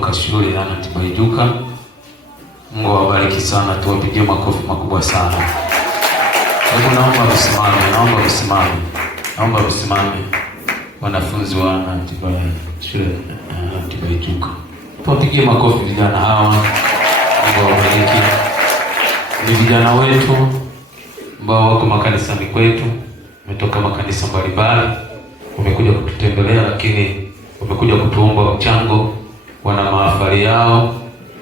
kutoka shule ya Tibaijuka. Mungu awabariki sana, tuwapigie makofi makubwa sana. Hebu naomba msimame wanafunzi wa shule ya Tibaijuka. Tuwapigie makofi vijana hawa. Mungu awabariki. Ni vijana wetu ambao wako makanisani kwetu, wametoka makanisa mbalimbali, wamekuja kututembelea, lakini wamekuja kutuomba mchango. Wana mahafali yao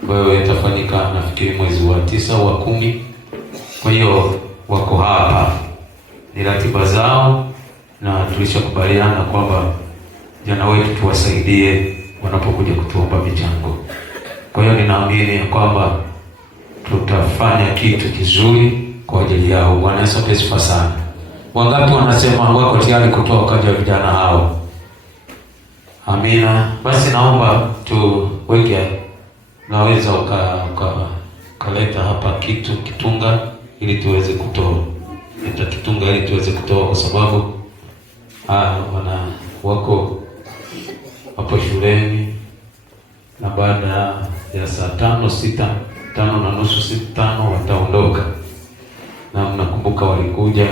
ambayo itafanyika nafikiri mwezi wa 9 au wa 10. Kwa hiyo wako hapa, ni ratiba zao, na tulishakubaliana kwamba vijana wetu tuwasaidie wanapokuja kutuomba michango. Kwa hiyo ninaamini kwamba tutafanya kitu kizuri kwa ajili yao. Bwana Yesu asifiwe sana. Wangapi wanasema wako tayari kutoa kwa ajili ya vijana hao? Amina. Basi naomba tuweke, naweza ukaleta hapa kitunga ili tuweze kutoa. Leta kitunga ili tuweze kutoa, kwa sababu wako hapo shuleni, na baada ya saa 5:30 wataondoka. Na mnakumbuka walikuja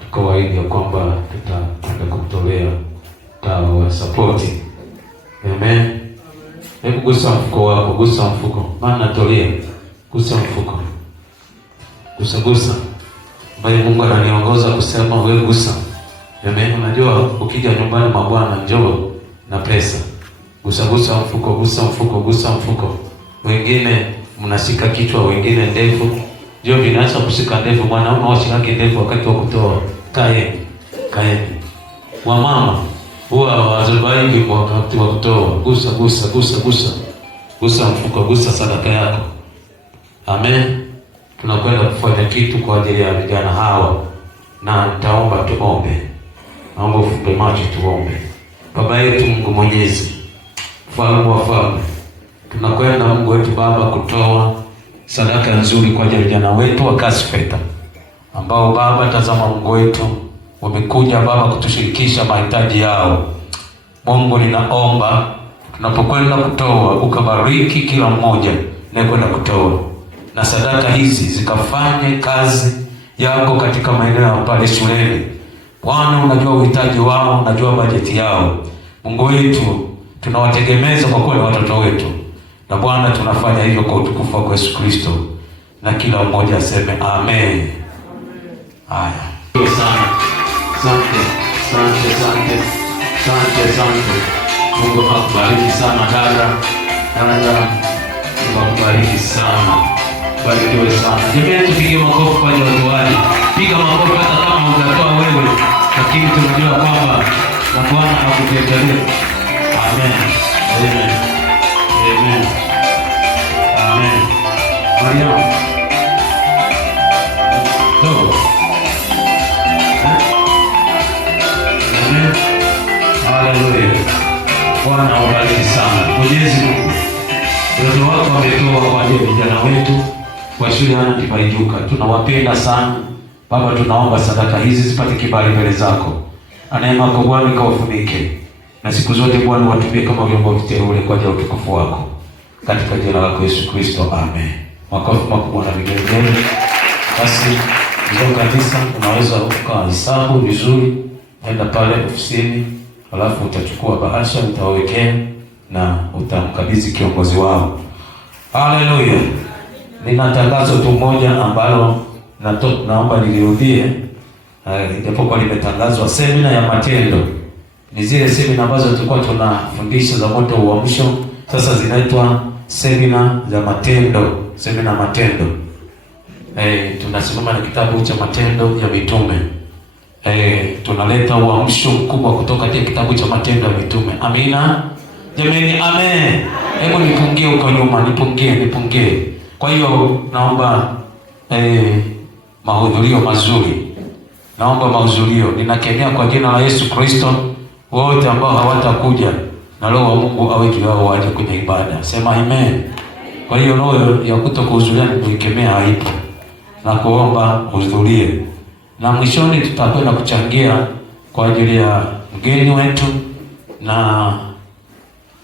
tukawaahidi ya kwamba tutakwenda kutolea wa support. Amen. Hebu gusa mfuko wako, gusa mfuko. Maana natolea. Gusa mfuko. Gusa. Bali Mungu ananiongoza kusema wewe gusa. Amen. Unajua ukija nyumbani mwa Bwana njoo na pesa. Gusa mfuko. Wengine mnashika kichwa, wengine ndevu. Ndio vinaacha kushika ndevu. Mwanaume washikake ndevu wakati wa kutoa. Kaeni. Wamama huwa wazobaiki kwa wakati wa kutoa. Gusa mfuko, gusa sadaka yako. Amen. Tunakwenda kufanya kitu kwa ajili ya vijana hawa, na nitaomba tuombe. Naomba ufunge macho tuombe. Baba yetu Mungu Mwenyezi, Mfalme wa falme, tunakwenda Mungu wetu Baba kutoa sadaka nzuri kwa ajili ya vijana wetu wa Kasfeta, ambao Baba tazama Mungu wetu wamekuja Baba kutushirikisha mahitaji yao. Mungu ninaomba tunapokwenda kutoa ukabariki kila mmoja anayekwenda kutoa, na sadaka hizi zikafanye kazi yako katika maeneo ya pale shuleni. Bwana unajua uhitaji wao, unajua bajeti yao. Mungu wetu tunawategemeza kwa kuwa ni watoto wetu, na Bwana tunafanya hivyo kwa utukufu wa Yesu Kristo, na kila mmoja aseme amen. Haya. Asante. Mungu akubariki sana dada. Mungu akubariki sana. Barikiwe sana. Jamani, tupige makofi kwa ajili ya watoaji. Piga makofi hata kama hujatoa wewe, lakini tunajua kwamba Bwana akutegemea. Amen. Maria. Haleluya. Bwana awabariki sana. Mwenyezi Mungu, watoto wako wametoa kwa ajili ya vijana wetu kwa shule ya Tibaijuka. Tunawapenda sana Baba, tunaomba sadaka hizi zipate kibali mbele zako. Neema yako Bwana ikawafunike, na siku zote Bwana watumie kama vyombo viteule kwa ajili ya utukufu wako, katika jina lako Yesu Kristo, amen. Makofi makubwa na vigelegele. Basi ndio kanisa, unaweza ukahesabu vizuri. Enda pale ofisini, alafu utachukua bahasha, utawekea na utamkabidhi kiongozi wao. Haleluya. Nina tangazo tu moja ambalo naomba nilirudie, ijapokuwa limetangazwa. Semina ya matendo ni zile semina ambazo tulikuwa tunafundisha za moto uamsho, sasa zinaitwa semina za matendo. Semina matendo. Tunasimama na kitabu cha Matendo ya Mitume. Tunaleta uamsho mkubwa kutoka katika kitabu cha Matendo ya Mitume. Amina. Jamani, amen. Hebu nipungie huko nyuma, nipungie. Kwa hiyo naomba mahudhurio mazuri. Ninakemea kwa jina la Yesu Kristo wote ambao hawatakuja, na Roho wa Mungu awe juu yao waje kwenye ibada. Sema amen. Kwa hiyo roho ya kutokuhudhuria nikemea haipo, na kuomba uhudhurie. Na mwishoni tutakwenda kuchangia kwa ajili ya mgeni wetu, na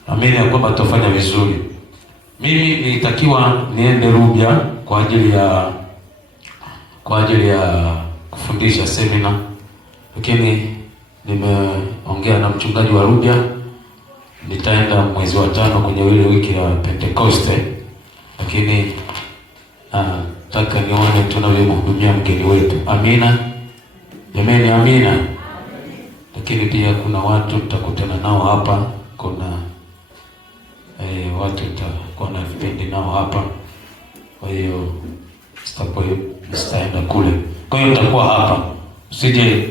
Naamini ya kwamba tutafanya vizuri. Mimi nilitakiwa niende Rubya kwa ajili ya kufundisha semina, lakini nimeongea na mchungaji wa Rubya, nitaenda mwezi wa 5 kwenye ile wiki ya Pentekoste, lakini nataka nione tunavyomhudumia mgeni wetu. Amina jamani, amina. Lakini pia kuna watu tutakutana nao hapa, kuna watu tutakuwa na vipindi nao hapa, kwa hiyo sitaenda kule. Kwa hiyo nitakuwa hapa, usije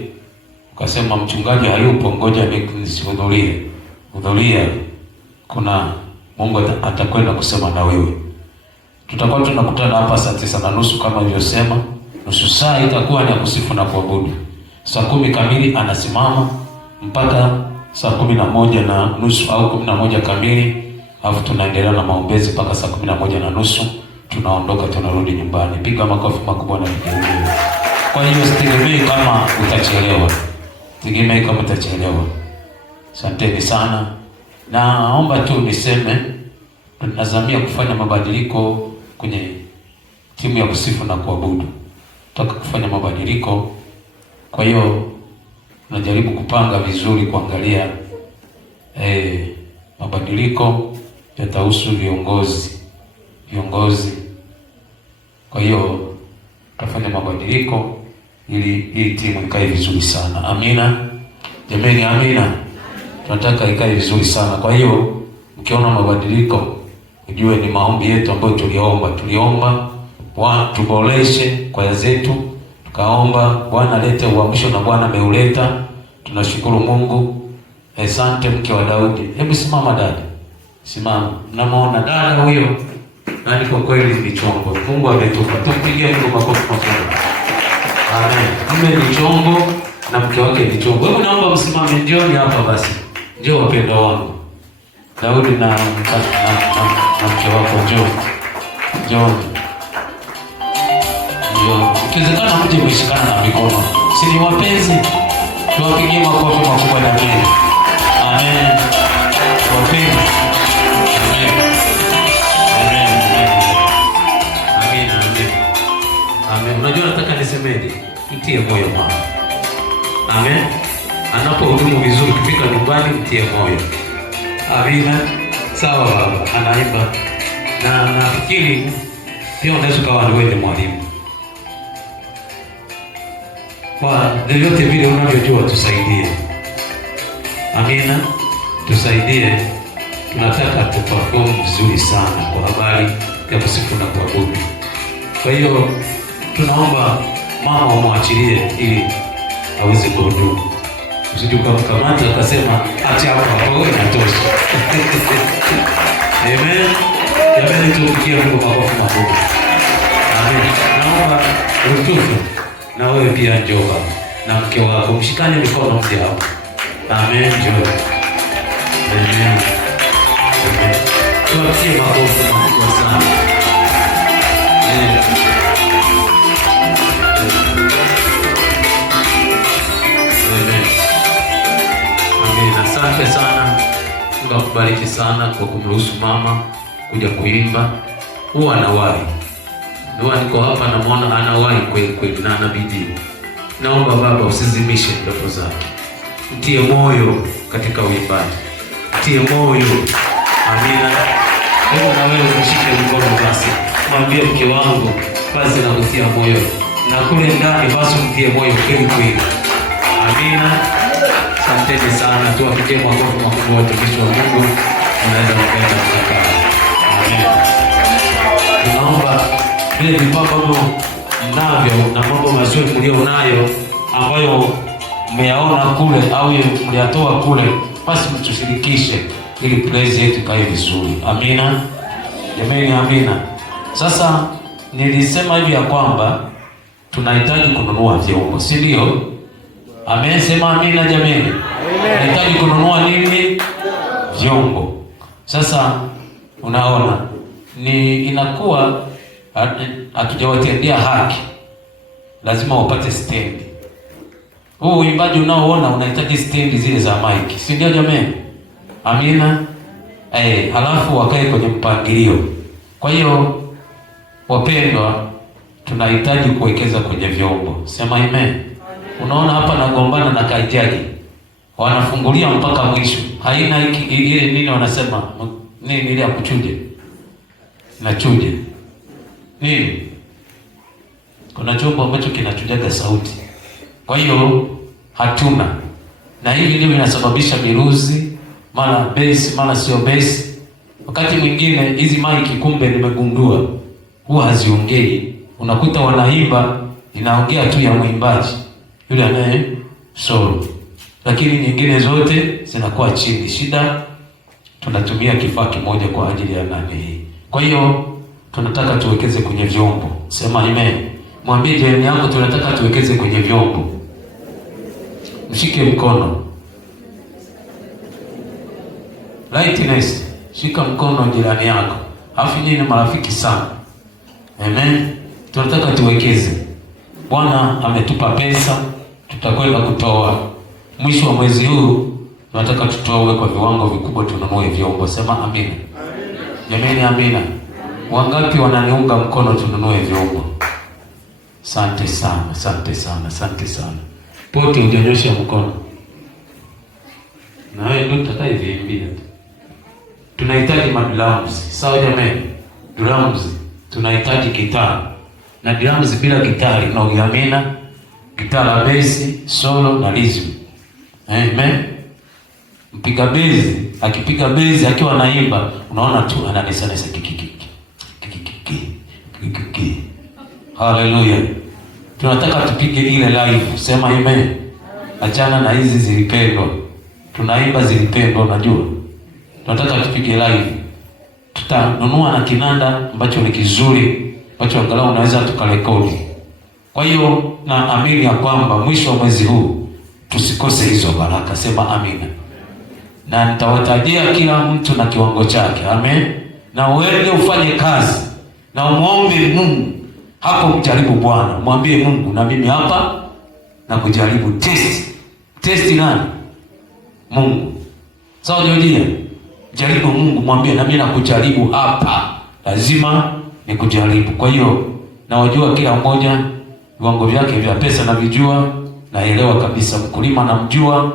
ukasema mchungaji hayupo, ngoja nisihudhurie. Hudhuria, kuna Mungu atakwenda kusema na wewe. Tutakuwa tunakutana hapa saa 9:30 kama ilivyosema. Nusu saa itakuwa ni ya kusifu na kuabudu. Saa 10 kamili anasimama mpaka saa 11:30 au 11 kamili, alafu tunaendelea na maombezi mpaka saa 11:30. Tunaondoka, tunarudi nyumbani. Piga makofi makubwa na vigelegele. Kwa hiyo sitegemei kama utachelewa. Tegemei kama utachelewa. Asanteni sana. Naomba tu niseme tunazamia kufanya mabadiliko kwenye timu ya kusifu na kuabudu. Tutaka kufanya mabadiliko. Kwa hiyo tunajaribu kupanga vizuri, kuangalia mabadiliko yatahusu viongozi. Kwa hiyo tutafanya mabadiliko ili timu ikae vizuri sana. Amina jamani, amina. Tunataka ikae vizuri sana. Kwa hiyo mkiona mabadiliko, ujue ni maombi yetu ambayo tuliomba Bwana tuboreshe kwaya zetu, tukaomba Bwana alete uamsho na Bwana ameuleta. Tunashukuru Mungu. Asante mke wa Daudi. Hebu simama dada. Simama. Namuona dada huyo. Na kwa kweli ni chombo. Mungu ametupa. Tumpigie Mungu makofi makubwa. Amen. Mume ni chombo na mke wake ni chombo. Hebu naomba msimame, njooni hapa basi. Njoo wapendwa wangu. Daudi na mke wako, njoo. Njoo. Ukiwezekana mje mshikana na mikono. Si ni wapenzi? Tuwapigie makofi makubwa na amen. Amen. Wapenzi. Amen. Amen. Amen. Amen. Amen. Unajua nataka nisemeje? Mtie moyo mama. Amen. Anapohudumu vizuri, ukifika nyumbani mtie moyo. Amina. Sawa baba, anaimba. Na nafikiri pia unaweza kuwa wewe mwalimu. Kwa vyovyote vile unavyojua tusaidie. Amina. Tusaidie. Tunataka tuperform vizuri sana kwa habari ya kusifu na kuabudu. Kwa hiyo tunaomba mama umwachilie ili aweze kuhudumu. Usije ukamkamata ukasema acha hapo wewe inatosha. Amen. Jamani, tupigie Mungu makofi makubwa. Amen. Naomba utufu na wewe pia njoo na mke wako, mshikane mikono mje hapo. Amen. Njoo. Amen. Amen. Tupigie makofi makubwa sana. Amen. Asante sana. Mungu akubariki sana kwa kumruhusu mama kuja kuimba. Huwa anawahi. Ndio niko hapa namuona anawahi kweli na anabidii. Naomba baba usizimishe ndoto zake. Mtie moyo katika uimbaji. Mtie moyo. Amina. Hebu na wewe ushike mkono basi. Mwambie mke wangu basi na kutia moyo. Na kule ndani basi mtie moyo kweli. Amina. Asanteni sana. Tuwapigie makofi makubwa watumishi wa Mungu. Unaweza kuenda kukaa. Amen. Tunaomba vile vipawa mnavyo na mambo mazuri mlio nayo ambayo mmeyaona kule au mliyatoa kule, basi mtushirikishe ili praise yetu ikae vizuri. Amina. Jamani, amina. Sasa nilisema hivi ya kwamba tunahitaji kununua vyombo, si ndio? Amesema amina jamani. Tunahitaji kununua nini? Vyombo. Sasa unaona ni inakuwa hatujawatendea haki. Lazima upate stendi. Huu uimbaji unaoona unahitaji stendi zile za mic. Si ndio jamani? Amina. halafu wakae kwenye mpangilio. Kwa hiyo wapendwa, tunahitaji kuwekeza kwenye vyombo. Sema amen. Unaona hapa nagombana na kajaji, wanafungulia mpaka mwisho, haina ile nini wanasema nini ile ya kuchuje na chuje nini, kuna chombo ambacho kinachujaga sauti. Kwa hiyo hatuna, na hivi ndio inasababisha miruzi, mara bass mara sio bass. Wakati mwingine hizi mic kumbe nimegundua huwa haziongei, unakuta wanaimba inaongea tu ya mwimbaji yule anaye solo, lakini nyingine zote zinakuwa chini. Shida tunatumia kifaa kimoja kwa ajili ya nani hii. Kwa hiyo tunataka tuwekeze kwenye vyombo. Sema amen. Mwambie jirani yako tunataka tuwekeze kwenye vyombo. Mshike mkono. Lightness. Shika mkono jirani yako. Alafu nyinyi ni marafiki sana. Amen. Tunataka tuwekeze. Bwana ametupa pesa, tutakwenda kutoa. Mwisho wa mwezi huu tunataka tutoe kwa viwango vikubwa, tununue vyombo. Sema amina. Jamani amina. Wangapi wananiunga mkono tununue vyombo? Asante sana, asante sana, asante sana. Pote ujanyosha mkono. Na wewe ndio utakayeviimbia. Tunahitaji madrums. Sawa jamani? Drums. Tunahitaji gitaa. Na drums bila gitaa inaogamina, gitaa la bass, solo na rhythm. Amen. Mpiga bass, akipiga bass akiwa anaimba, unaona tu ananesanesa kikiki. Hallelujah. Tunataka tupige ile live. Sema amen. Achana na hizi zilipendwa. Tunaimba zilipendwa, unajua. Tunataka tupige live. Tutanunua na kinanda ambacho ni kizuri, ambacho angalau unaweza tukarekodi. Kwa hiyo na amini ya kwamba mwisho wa mwezi huu tusikose hizo baraka. Sema amina. Na nitawatajia kila mtu na kiwango chake. Amen. Na uende ufanye kazi na umuombe Mungu. Hapo mjaribu Bwana. Mwambie Mungu, na mimi hapa na kujaribu test. Test nani? Mungu. Sawa Jodia? Jaribu Mungu, mwambie na mimi nakujaribu hapa. Lazima nikujaribu. Kwa hiyo na wajua kila mmoja viwango vyake vya pesa na vijua, naelewa kabisa mkulima namjua.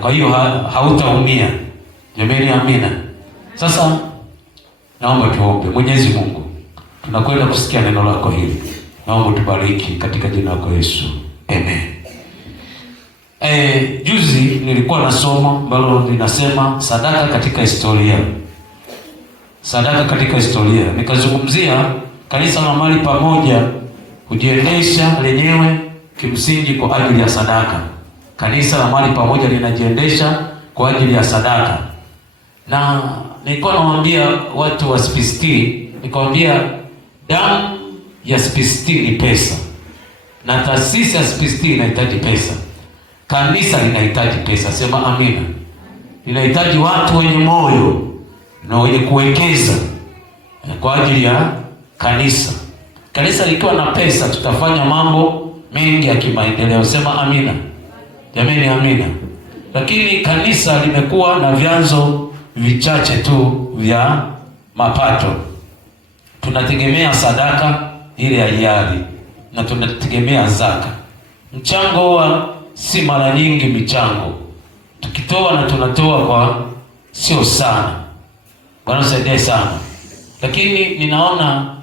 Kwa hiyo hautaumia. Jamani amina. Sasa naomba tuombe. Mwenyezi Mungu, tunakwenda kusikia neno lako hili. Naomba tubariki katika jina lako Yesu. Amen. Juzi nilikuwa na somo ambalo linasema sadaka katika historia. Sadaka katika historia. Nikazungumzia kanisa la mahali pamoja kujiendesha lenyewe kimsingi kwa ajili ya sadaka. Kanisa la mahali pamoja linajiendesha kwa ajili ya sadaka. Na nilikuwa nawaambia watu wa SPCT, nikamwambia damu ya SPCT ni pesa. Na taasisi ya SPCT inahitaji pesa. Kanisa linahitaji pesa. Sema amina. Linahitaji watu wenye moyo na wenye kuwekeza kwa ajili ya kanisa. Kanisa likiwa na pesa, tutafanya mambo mengi ya kimaendeleo. Sema amina. Jamani amina. Lakini kanisa limekuwa na vyanzo vichache tu vya mapato. Tunategemea sadaka ile ya hiari na tunategemea zaka. Mchango wa si mara nyingi michango. Tukitoa na tunatoa kwa sio sana. Bwana saidie sana. Lakini ninaona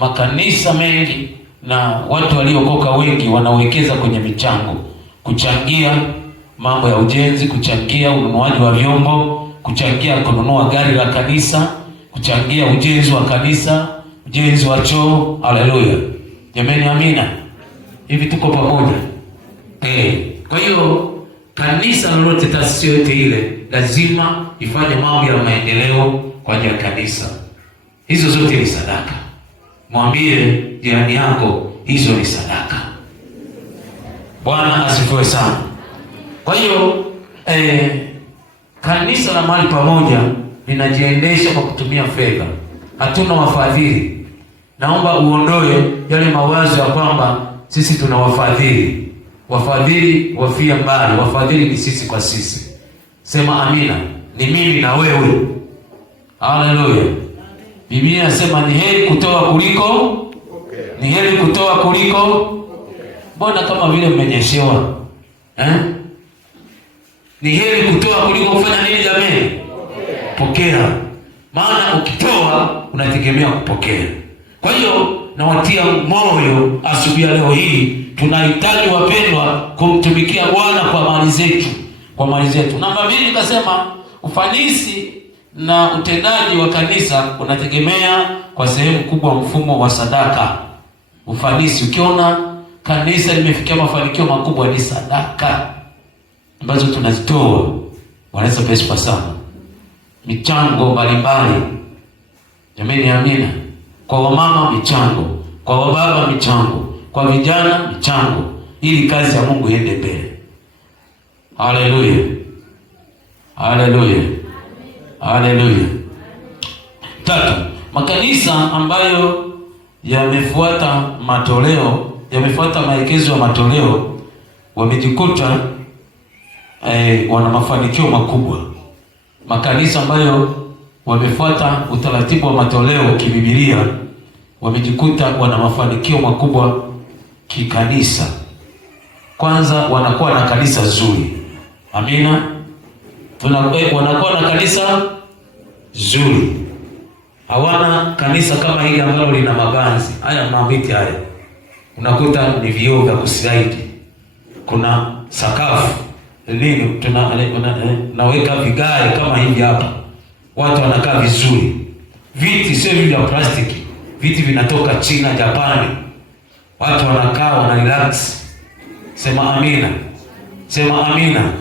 makanisa mengi na watu waliokoka wengi wanawekeza kwenye michango. Kuchangia mambo ya ujenzi, kuchangia ununuaji wa vyombo, kuchangia kununua gari la kanisa, kuchangia ujenzi wa kanisa, ujenzi wa choo. Haleluya. Jamani amina. Hivi tuko pamoja? Kwa hiyo kanisa lolote, taasisi yote ile lazima ifanye mambo ya maendeleo kwa ajili ya kanisa. Hizo zote ni sadaka. Mwambie jirani yako hizo ni sadaka. Bwana asifiwe sana. Kwa hiyo kanisa la mahali pamoja linajiendesha kwa kutumia fedha. Hatuna wafadhili. Naomba uondoe yale mawazo ya kwamba sisi tuna wafadhili. Wafadhili wafia mbali. Wafadhili ni sisi kwa sisi. Sema amina. Ni mimi na wewe. Haleluya. Biblia inasema ni heri kutoa kuliko kupokea. Ni heri kutoa kuliko kupokea. Mbona kama vile mmenyeshewa? Ni heri kutoa kuliko kufanya nini jamani? Pokea. Maana ukitoa unategemea kupokea. Kwa hiyo nawatia moyo asubuhi leo hii, tunahitaji wapendwa kumtumikia Bwana kwa mali zetu, kwa mali zetu. Namba 2 nikasema ufanisi na utendaji wa kanisa unategemea kwa sehemu kubwa mfumo wa sadaka. Ufanisi, ukiona kanisa limefikia mafanikio makubwa, ni sadaka ambazo tunazitoa. Wanaweza pesa sana, michango mbalimbali. Jamani, amina. Kwa wamama michango, kwa wababa michango, kwa vijana michango, ili kazi ya Mungu iende mbele. Haleluya, haleluya, haleluya. 3, makanisa ambayo yamefuata maekezo ya matoleo wamejikuta wana mafanikio makubwa. Makanisa ambayo wamefuata utaratibu wa matoleo kibibilia wamejikuta wana mafanikio makubwa kikanisa. Kwanza wanakuwa na kanisa zuri. Amina. Wanakuwa na kanisa zuri. Hawana kanisa kama hili ambalo lina mabanzi. Haya mabiti haya, unakuta ni vioo vya kuslide. Kuna sakafu nini, naweka vigae kama hivi hapa. Watu wanakaa vizuri. Viti sio vya plastiki. Viti vinatoka China, Japani. Watu wanakaa wana relax. Sema amina. Sema amina.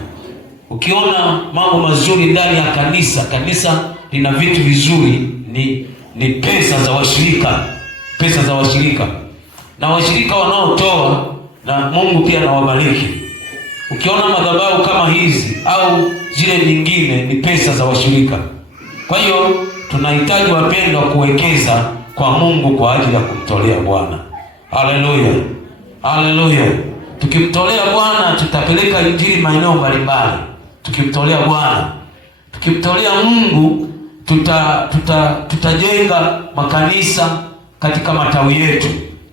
Ukiona mambo mazuri ndani ya kanisa, kanisa lina vitu vizuri, ni pesa za washirika. Pesa za washirika. Na washirika wanaotoa, na Mungu pia anawabariki. Ukiona madhabahu kama hizi au zile nyingine, ni pesa za washirika. Kwa hiyo tunahitaji wapendwa kuwekeza kwa Mungu kwa ajili ya kumtolea Bwana. Haleluya. Haleluya. Tukimtolea Bwana tutapeleka injili maeneo mbalimbali. Tukimtolea Bwana, tukimtolea Mungu, tutajenga makanisa katika matawi yetu.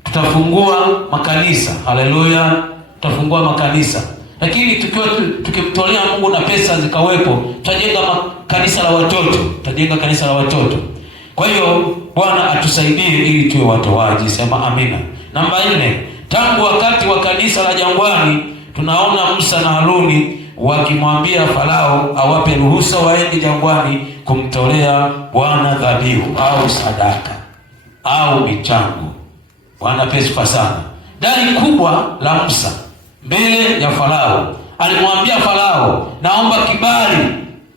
Tutafungua makanisa. Haleluya. Tutafungua makanisa. Lakini tukimtolea Mungu na pesa zikawepo, tutajenga kanisa la watoto. Tutajenga kanisa la watoto. Kwa hiyo Bwana atusaidie ili tuwe watoaji. Sema amina. Namba 4, tangu wakati wa kanisa la jangwani tunaona Musa na Haruni wakimwambia Farao awape ruhusa waende jangwani kumtolea Bwana dhabihu au sadaka au michango. Bwana pesa sana. Dai kubwa la Musa mbele ya Farao. Alimwambia Farao, naomba kibali.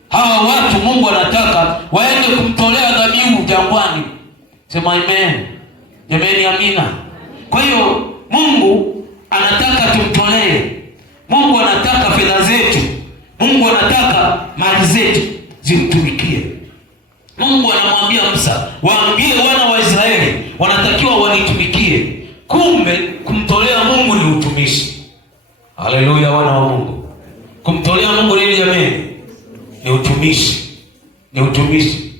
Hawa watu Mungu anataka waende kumtolea dhabihu jangwani. Sema amen. Jameni, amina. Kwa hiyo Mungu anataka tumtolee. Mungu anataka fedha zetu. Mungu anataka mali zetu zimtumikie. Mungu anamwambia Musa, waambie wana wa Israeli wanatakiwa wanitumikie. Kumbe kumtolea Mungu ni utumishi. Haleluya, wana wa Mungu. Kumtolea Mungu nini jamani? Ni utumishi. Ni utumishi.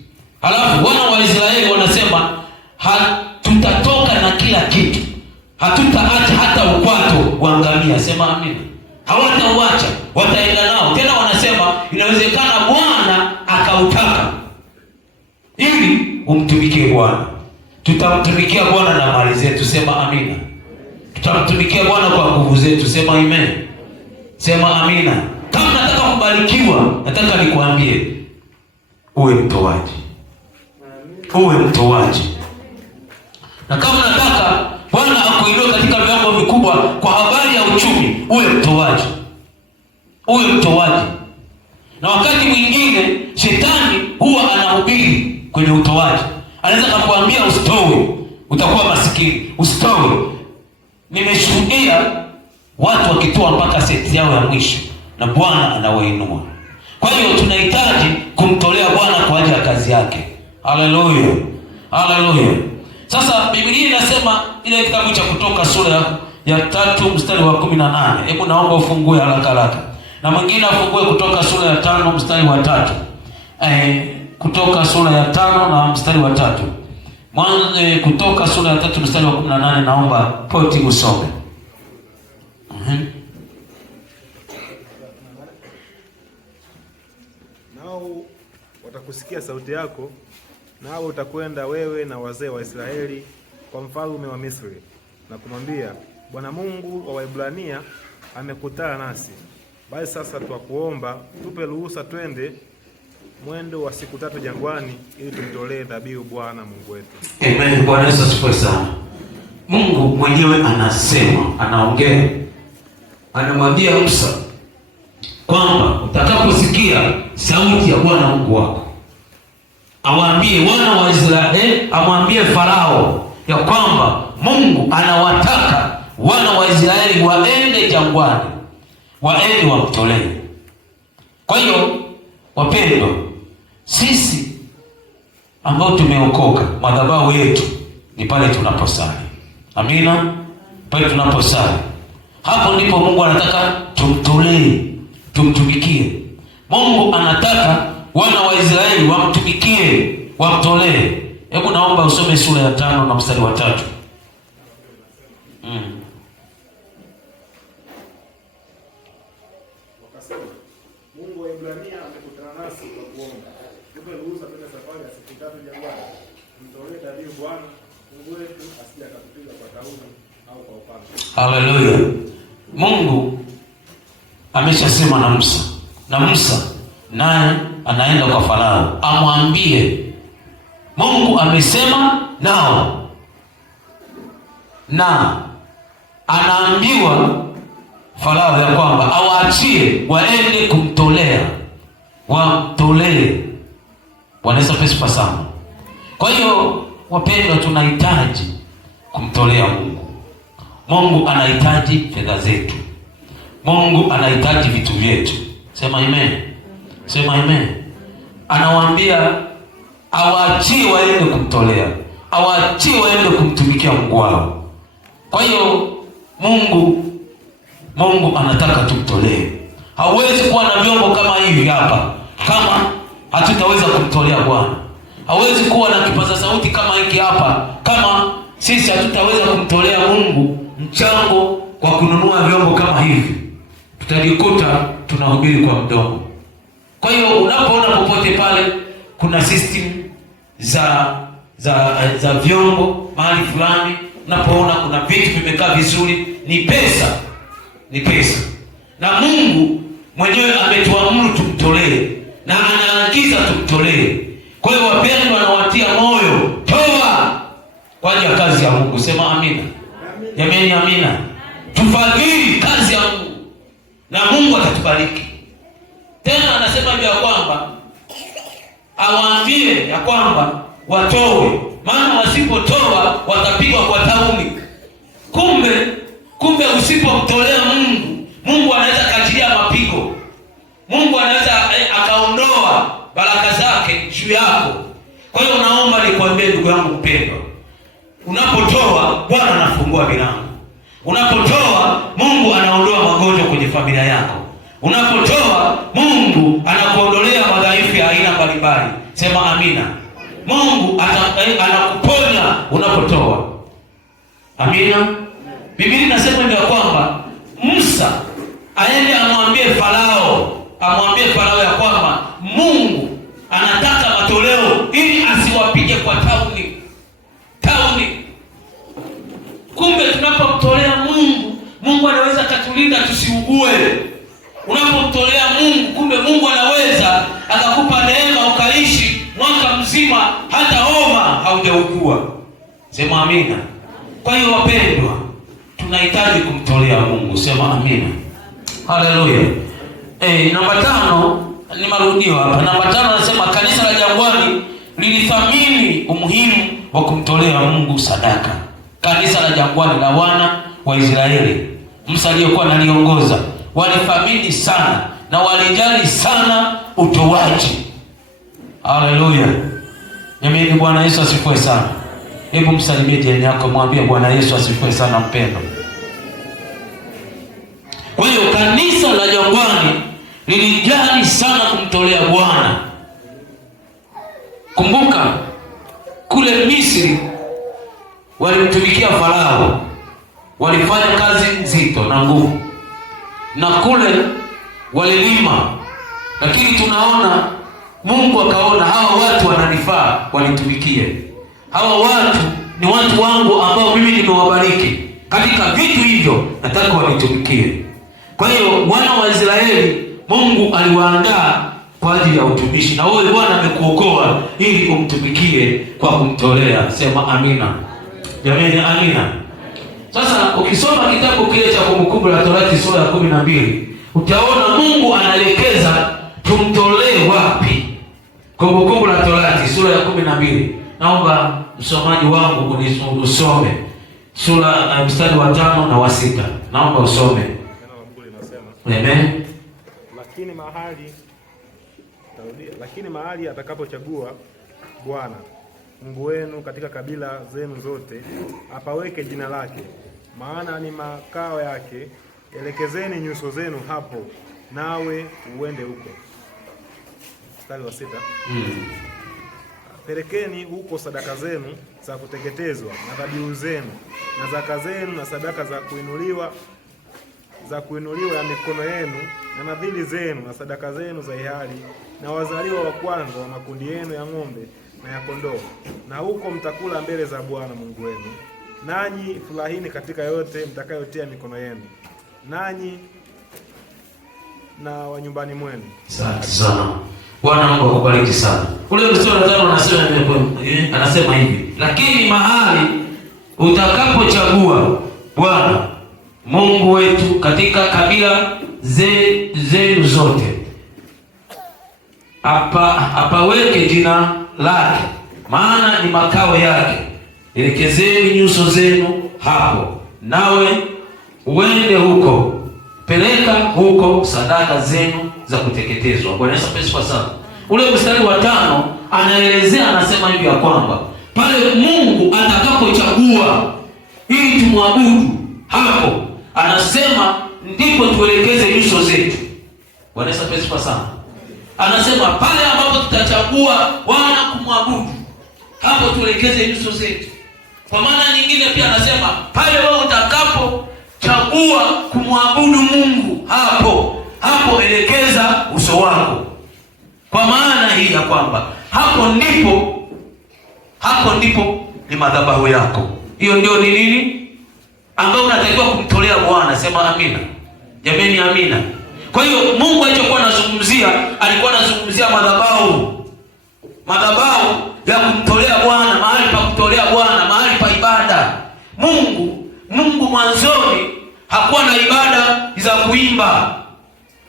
Halafu wana wa Israeli wanasema hatutatoka na kila kitu. Hatutaacha hata ukwato wa ngamia. Sema amina. Hawatauacha, wataenda nao. Tena wanasema inawezekana Bwana akautaka ili umtumikie Bwana. Tutamtumikia Bwana na mali zetu. Sema amina. Tutamtumikia Bwana kwa nguvu zetu. Sema amen. Sema amina. Kama nataka kubarikiwa, nataka nikuambie uwe mtoaji. Uwe mtoaji. Na kama nataka Bwana akuinue katika viwango vikubwa kwa habari ya uchumi, uwe mtoaji. Uwe mtoaji. Na wakati mwingine shetani huwa anahubiri kwenye utoaji. Anaweza kukuambia usitoe, utakuwa masikini. Usitoe. Nimeshuhudia watu wakitoa mpaka seti yao ya mwisho na Bwana anawainua. Kwa hiyo tunahitaji kumtolea Bwana kwa ajili ya kazi yake. Haleluya. Haleluya. Sasa Biblia inasema ile kitabu cha Kutoka sura ya 3 mstari wa 18. Hebu naomba ufungue haraka haraka. Na mwingine afungue Kutoka sura ya 5 mstari wa 3. Kutoka sura ya 5 na mstari wa 3. Kutoka sura ya 3 mstari wa 18, naomba poti usome. Nao watakusikia sauti yako, nao utakwenda wewe na wazee wa Israeli kwa mfalme wa Misri na kumwambia, Bwana Mungu wa Waebrania amekutana nasi. Basi sasa twakuomba tupe ruhusa twende mwendo wa siku 3 jangwani, ili tumtolee dhabihu Bwana Mungu wetu. Amen. Bwana Yesu asifiwe sana. Mungu mwenyewe anasema, anaongea, anamwambia Musa kwamba utakaposikia sauti ya Bwana Mungu wako, awaambie wana wa Israeli, amwambie Farao ya kwamba Mungu anawataka wana wa Israeli waende jangwani, waende wamtolee. Kwa hiyo wapendwa, sisi ambao tumeokoka, madhabahu yetu ni pale tunaposali. Amina. Pale tunaposali, hapo ndipo Mungu anataka tumtolee, tumtumikie. Mungu anataka wana wa Israeli wamtumikie, wamtolee. Hebu naomba usome sura ya 5 na mstari wa 3. Wakasema, Mungu wa Ibrania amekutana nasi kwa kuomba, tupe ruhusa twende safari ya siku 3 jangwani, tumtolee dhabihu Bwana Mungu wetu, asije akatupiga kwa tauni au kwa upanga. Haleluya. Mungu ameshasema na Musa, na Musa naye anaenda kwa Farao amwambie Mungu amesema nao, na anaambiwa Farao ya kwamba awaachie waende kumtolea, wamtolee. Bwana Yesu asifiwe sana. Kwa hiyo wapendwa, tunahitaji kumtolea Mungu. Mungu anahitaji fedha zetu. Mungu anahitaji vitu vyetu. Sema amen. Sema amen. Anawaambia awaachie waende kumtolea, awaachie waende kumtumikia Mungu wao. Kwa hiyo Mungu anataka tumtolee. Hauwezi kuwa na vyombo kama hivi hapa kama hatutaweza kumtolea Bwana. Hauwezi kuwa na kipaza sauti kama hiki hapa kama sisi hatutaweza kumtolea Mungu mchango kwa kununua vyombo kama hivi. Tutajikuta tunahubiri kwa mdomo. Kwa hiyo unapoona popote pale kuna system za vyombo mahali fulani, unapoona kuna vitu vimekaa vizuri, ni pesa. Ni pesa. Na Mungu mwenyewe ametuamuru tumtolee na anaagiza tumtolee. Kwa hiyo wapendwa, anawatia moyo, toa kwa ajili ya kazi ya Mungu. Sema amina. Jamani, amina. Tufadhili kazi ya Mungu na Mungu atatubariki. Tena anasema hivi ya kwamba awaambie ya kwamba watoe, maana wasipotoa watapigwa kwa tauni. Kumbe usipomtolea Mungu anaweza katilia mapigo. Mungu anaweza akaondoa baraka zake juu yako. Kwa hiyo naomba nikwambie ndugu yangu mpendwa, unapotoa Bwana anafungua milango. Unapotoa Mungu anaondoa magonjwa kwenye familia yako. Unapotoa Mungu anakuondolea madhaifu ya aina mbalimbali. Sema amina. Mungu anakuponya unapotoa. Amina. Biblia inasema ndio kwamba Musa aende amwambie Farao ya kwamba Mungu anataka matoleo ili asiwapige kwa tauni. Kumbe tunapomtolea Mungu anaweza katulinda tusiugue. Unapomtolea kumbe Mungu anaweza akakupa neema ukaishi mwaka mzima hata homa haujaugua. Sema amina. Kwa hiyo wapendwa, tunahitaji kumtolea Mungu. Sema amina. Haleluya. Namba 5 ni marudio hapa. Namba 5 anasema kanisa la jangwani lilithamini umuhimu wa kumtolea Mungu sadaka. Kanisa la jangwani la wana wa Israeli, Musa aliyokuwa analiongoza, walithamini sana na walijali sana utoaji. Haleluya. Jamani, Bwana Yesu asifiwe sana. Hebu msalimie jirani yako, mwambie Bwana Yesu asifiwe sana mpendo. Kwa hiyo kanisa la jangwani lilijali sana kumtolea Bwana. Kumbuka kule Misri walimtumikia Farao, walifanya kazi nzito na ngumu, na kule walilima, lakini tunaona Mungu akaona hawa watu wananifaa wanitumikie. Hawa watu ni watu wangu ambao mimi nimewabariki. Katika vitu hivyo nataka wanitumikie. Kwa hiyo wana wa Israeli Mungu aliwaandaa kwa ajili ya utumishi. Na wewe Bwana amekuokoa ili umtumikie kwa kumtolea. Sema amina. Jamani, amina. Sasa ukisoma kitabu kile cha Kumbukumbu la Torati sura ya 12, utaona Mungu anaelekeza tumtolee wapi. Kumbukumbu la Torati sura ya 12. Naomba msomaji wangu usome sura mstari wa 5 na wa 6. Naomba usome. Neno la Mungu linasema, Amen. Lakini mahali atakapochagua Bwana Mungu wenu katika kabila zenu zote, apaweke jina lake, maana ni makao yake. Elekezeni nyuso zenu hapo, nawe uende huko. Mstari wa 6. Pelekeni huko sadaka zenu za kuteketezwa na dhabihu zenu na zaka zenu na sadaka za kuinuliwa ya mikono yenu na nadhiri zenu na sadaka zenu za hiari na wazaliwa wa kwanza wa makundi yenu ya ng'ombe na ya kondoo, na huko mtakula mbele za Bwana Mungu wenu. Nanyi furahini katika yote mtakayotia mikono yenu, nanyi na wa nyumbani mwenu. Asante sana. Bwana Mungu akubariki sana. Ule mstari wa 5 anasema hivi, lakini mahali utakapochagua Bwana Mungu wetu katika kabila zenu zote, apaweke jina lake, maana ni makao yake. Elekezeni nyuso zenu hapo, nawe uende huko. Peleka huko sadaka zenu za kuteketezwa. Bwana Yesu asifiwe sana. Ule mstari wa 5 anaelezea, anasema hivi ya kwamba pale Mungu atakapochagua ili tumwabudu, hapo anasema ndipo tuelekeze nyuso zetu. Bwana Yesu asifiwe sana. Anasema pale ambapo tutachagua Bwana kumwabudu, hapo tuelekeze nyuso zetu. Kwa maana nyingine pia anasema pale wewe utakapochagua kumwabudu Mungu, hapo elekeza uso wako. Kwa maana hii ya kwamba hapo ndipo ni madhabahu yako. Hiyo ndio ni nini ambayo unatakiwa kumtolea Bwana. Sema amina. Jameni, amina. Kwa hiyo Mungu alichokuwa anazungumzia, alikuwa anazungumzia madhabahu ya kumtolea Bwana, mahali pa kutolea Bwana, mahali pa ibada. Mungu mwanzoni hakuwa na ibada za kuimba,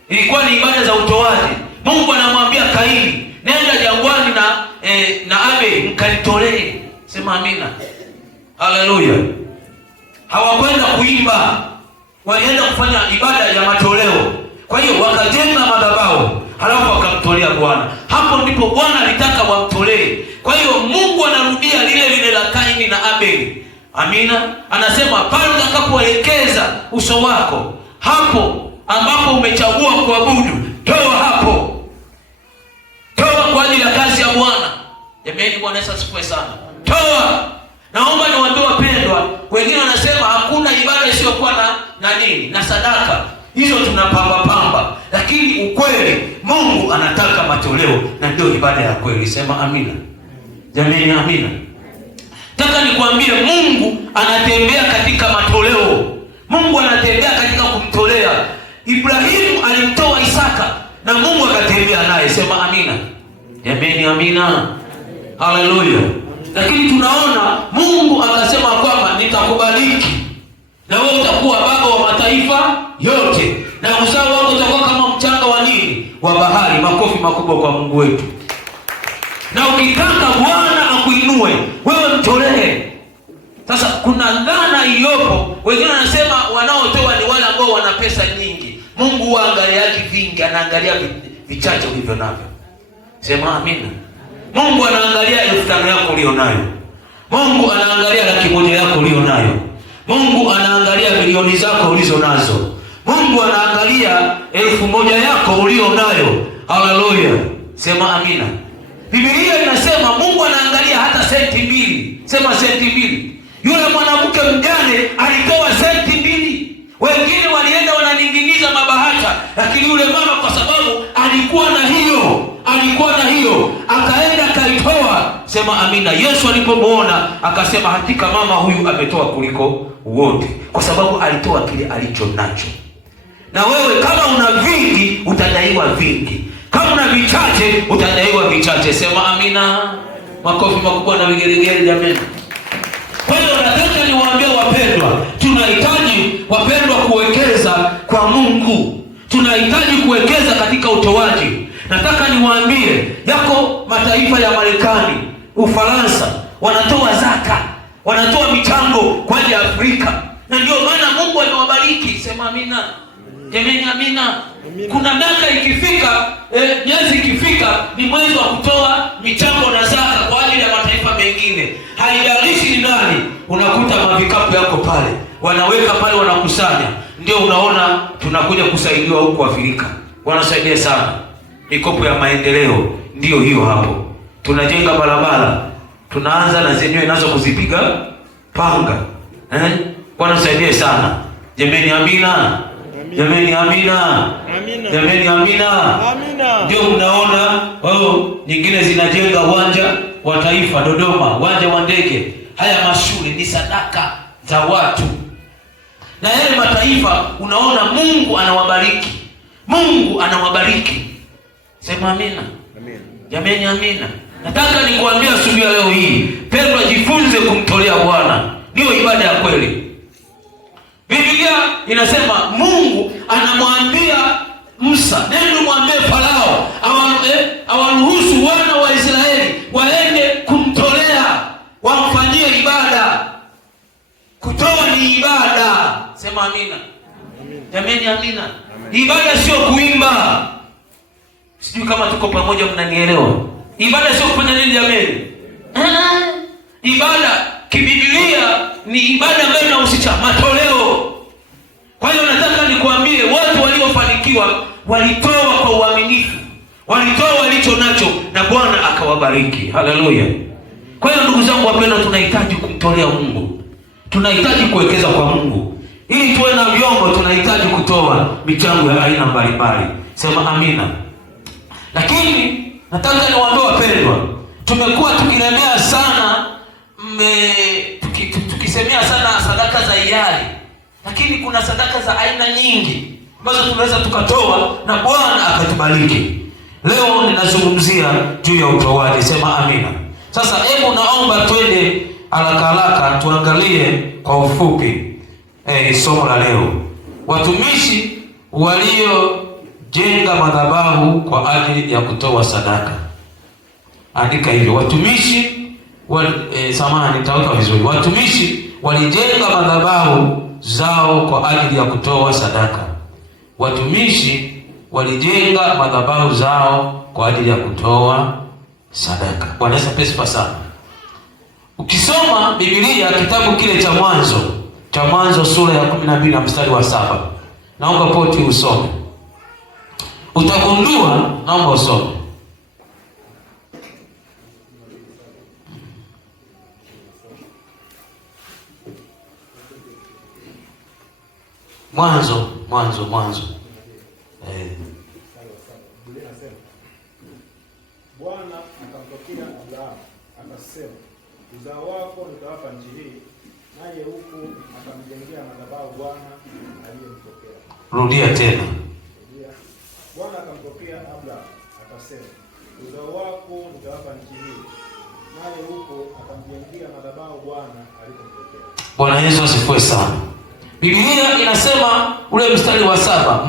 ilikuwa ni ibada za utoaji. Mungu anamwambia Kaini, nenda jangwani na Abeli mkanitolee. Sema amina. Haleluya. Hawakwenda kuimba, walienda kufanya ibada ya matoleo. Kwa hiyo wakajenga madhabahu, halafu wakamtolea Bwana. Hapo ndipo Bwana alitaka wamtolee. Kwa hiyo Mungu anarudia lile la Kaini na Abeli. Amina. Anasema pale utakapoelekeza uso wako, hapo ambapo umechagua kuabudu, toa hapo. Toa kwa ajili ya kazi ya Bwana. Jamani, Bwana Yesu asifiwe sana. Toa. Naomba niwaambie wapendwa, wengine wanasema hakuna ibada isiyokuwa na sadaka. Hizo tunapamba, lakini ukweli Mungu anataka matoleo, na ndio ibada ya kweli. Sema amina. Jamani, amina. Nataka nikwambie Mungu anatembea katika matoleo. Mungu anatembea katika kumtolea. Ibrahimu alimtoa Isaka na Mungu akatembea naye. Sema amina. Jamani, amina. Haleluya. Lakini tunaona Mungu akasema kwamba nitakubariki na wewe utakuwa baba wa mataifa yote, na uzao wako utakuwa kama mchanga wa nini? Wa bahari. Makofi makubwa kwa Mungu wetu. Na ukitaka Bwana akuinue, wewe mtolee. Sasa kuna dhana iliyopo, wengine wanasema wanaotoa ni wale ambao wana pesa nyingi. Mungu huangaliaji vingi, anaangalia vichache ulivyo navyo. Sema amina. Mungu anaangalia 5,000 yako ulio nayo. Mungu anaangalia 1,000 yako ulio nayo. Mungu anaangalia milioni zako ulizo nazo. Mungu anaangalia 1,000 yako ulio nayo. Haleluya. Sema amina. Biblia inasema Mungu anaangalia hata senti mbili. Sema senti mbili. Yule mwanamke mjane alitoa senti mbili. Wengine walienda wananinginiza mabahata, lakini yule mama kwa sababu alikuwa na hiyo akaenda kaitoa. Sema amina. Yesu alipomuona akasema hakika mama huyu ametoa kuliko wote, kwa sababu alitoa kile alicho nacho. Na wewe kama una vingi utadaiwa vingi, kama una vichache utadaiwa vichache. Sema amina. Makofi makubwa na vigelegele jamani. Kwa hiyo nataka niwaambie wapendwa, tunahitaji wapendwa kuwekeza kwa Mungu. Tunahitaji kuwekeza katika utoaji. Nataka niwaambie yako mataifa ya Marekani, Ufaransa, wanatoa zaka, wanatoa michango kwa ajili ya Afrika. Na ndio maana Mungu amewabariki. Sema amina. Jamani amina. Kuna miaka ikifika, miezi ikifika, ni mwezi wa kutoa michango na zaka kwa ajili ya mataifa mengine. Haijalishi ni nani, unakuta mavikapu yako pale, wanaweka pale, wanakusanya. Ndio unaona tunakuja kusaidiwa huko Afrika. Wanasaidia sana. Mikopo ya maendeleo ndio hiyo hapo. Tunajenga barabara, tunaanza na zenyewe nazo kuzipiga panga. Wanasaidia sana. Jamani amina. Jamani amina. Jamani amina. Ndio unaona nyingine zinajenga uwanja wa taifa Dodoma, uwanja wa ndege. Haya mashule ni sadaka za watu. Na yale mataifa unaona Mungu anawabariki. Mungu anawabariki. Sema amina. Amina. Jamani amina. Nataka nikuambia asubuhi leo hii, pendwa, jifunze kumtolea Bwana. Ndio ibada ya kweli. Biblia inasema Mungu anamwambia Musa, nenda mwambie Farao awaruhusu wana wa Israeli waende kumtolea, wamfanyie ibada. Kutoa ni ibada. Sema amina. Jamani amina. Ibada sio kuimba. Sijui kama tuko pamoja, mnanielewa. Ibada sio kufanya nini jamani? Ibada kibiblia ni ibada ambayo inahusisha matoleo. Kwa hiyo nataka nikwambie watu waliofanikiwa walitoa kwa uaminifu. Walitoa walicho nacho na Bwana akawabariki. Haleluya. Kwa hiyo ndugu zangu wapendwa, tunahitaji kumtolea Mungu. Tunahitaji kuwekeza kwa Mungu. Ili tuwe na vyombo tunahitaji kutoa michango ya aina mbalimbali. Sema amina. Lakini nataka niwaambie wapendwa, tumekuwa tukilemea sana tukisemea sana sadaka za hiari. Lakini kuna sadaka za aina nyingi ambazo tunaweza tukatoa na Bwana akatubariki. Leo ninazungumzia juu ya utoaji. Sema amina. Sasa hebu naomba twende haraka tuangalie kwa ufupi somo la leo. Watumishi waliojenga madhabahu kwa ajili ya kutoa sadaka. Andika hivyo. Watumishi nitaweka vizuri. Watumishi walijenga madhabahu zao kwa ajili ya kutoa sadaka. Watumishi walijenga madhabahu zao kwa ajili ya kutoa sadaka. Bwana Yesu asifiwe sana. Ukisoma Biblia kitabu kile cha Mwanzo sura ya 12 na mstari wa 7. Naomba poti usome. Utagundua, naomba usome. Mwanzo. Bwana akamtokea Abrahamu akasema, uzao wako nitawapa nchi hii, naye huku akamjengea madhabahu Bwana aliyemtokea. Rudia tena. Bwana akamtokea Abrahamu akasema, uzao wako nitawapa nchi hii, naye huku akamjengea madhabahu Bwana aliyemtokea. Bwana Yesu asifiwe sana. Biblia inasema ule mstari wa 7,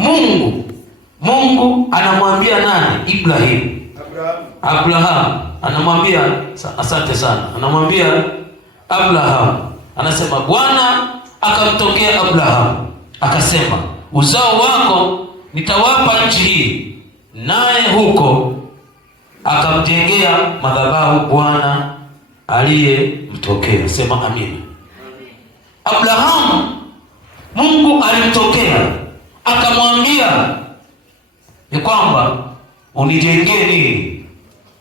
Mungu anamwambia nani? Ibrahim. Abraham. Anamwambia, asante sana. Anamwambia Abraham. Anasema Bwana akamtokea Abraham akasema, uzao wako nitawapa nchi hii, naye huko akamjengea madhabahu Bwana aliyemtokea. Sema amina. Abrahamu Mungu alimtokea akamwambia ni kwamba unijengee nini?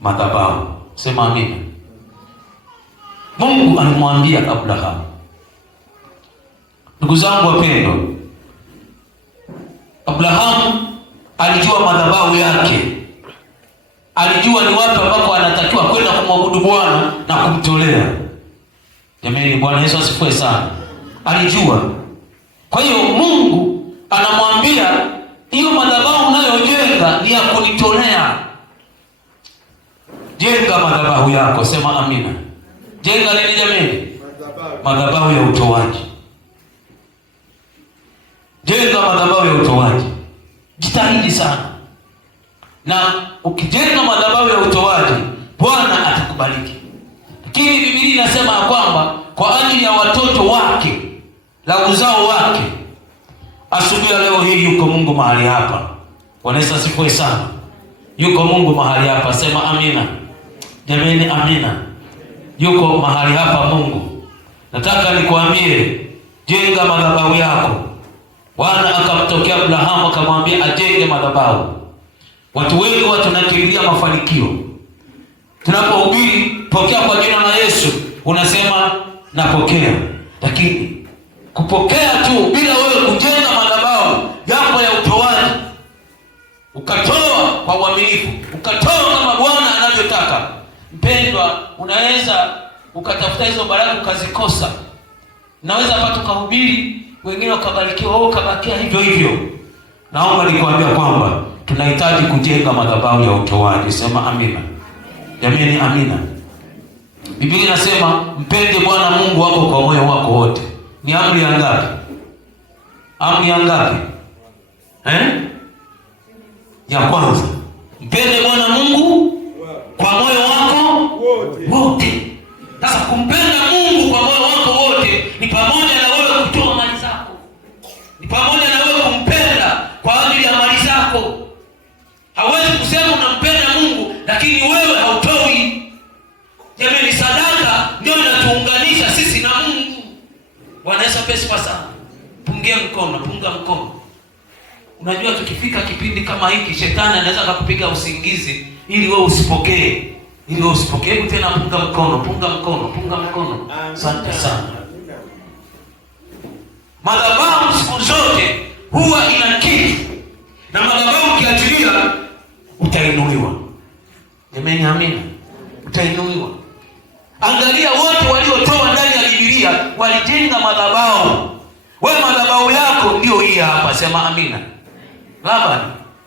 Madhabahu. Sema amina. Mungu alimwambia Abrahamu. Ndugu zangu wapendwa, Abrahamu alijua madhabahu yake, alijua ni wapi ambako anatakiwa kwenda kumwabudu Bwana na kumtolea. Jamani, Bwana Yesu asifiwe sana. Alijua. Kwa hiyo Mungu anamwambia hiyo madhabahu unayojenga ni ya kunitolea. Jenga madhabahu yako, sema amina. Jenga nini jamani? Madhabahu ya utoaji. Jenga madhabahu ya utoaji. Jitahidi sana. Na ukijenga madhabahu ya utoaji, Bwana atakubariki. Lakini Biblia inasema kwamba kwa ajili ya watoto wake na uzao wake, asubuhi leo hii yuko Mungu mahali hapa. Bwana Yesu asifiwe sana. Yuko Mungu mahali hapa, sema amina. Jamani, amina. Yuko mahali hapa Mungu. Nataka nikwambie, jenga madhabahu yako. Bwana akamtokea Abrahamu akamwambia ajenge madhabahu. Watu wengi tunakimbilia mafanikio. Tunapohubiri pokea kwa jina la Yesu, unasema napokea. Lakini kupokea tu bila wewe kujenga madhabahu yako ya utoaji, ukatoa kwa uaminifu, ukatoa kama Bwana anavyotaka, mpendwa, unaweza ukatafuta hizo baraka ukazikosa. Naweza hapa tukahubiri, wengine wakabarikiwa, wao kabakia hivyo hivyo. Naomba nikwambia kwamba tunahitaji kujenga madhabahu ya utoaji. Sema amina. Jamani, amina. Biblia inasema mpende Bwana Mungu wako kwa moyo wako wote. Ni amri ya ngapi? Amri ya ngapi? Ya kwanza. Mpende Bwana Mungu kwa moyo wako wote. Sasa kumpenda Mungu kwa moyo wako wote ni pamoja na wewe kutoa mali zako. Ni pamoja na wewe kumpenda kwa ajili ya mali zako. Hawezi kusema unampenda Mungu lakini wewe hautoi. Jamani, sadaka ndio inatuunganisha sisi na Mungu. Bwana Yesu asifiwe sana. Pungia mkono, punga mkono. Unajua tukifika kipindi kama hiki, shetani anaweza kukupiga usingizi ili wewe usipokee. Ili wewe usipokee. Hebu tena punga mkono, punga mkono, punga mkono. Asante sana. Madhabahu siku zote huwa ina kitu. Na madhabahu ukiachilia utainuliwa. Jamani, amina. Utainuliwa. Angalia wote waliotoa ndani ya Biblia walijenga madhabahu. Wewe madhabahu yako ndio hii hapa, sema amina. Labda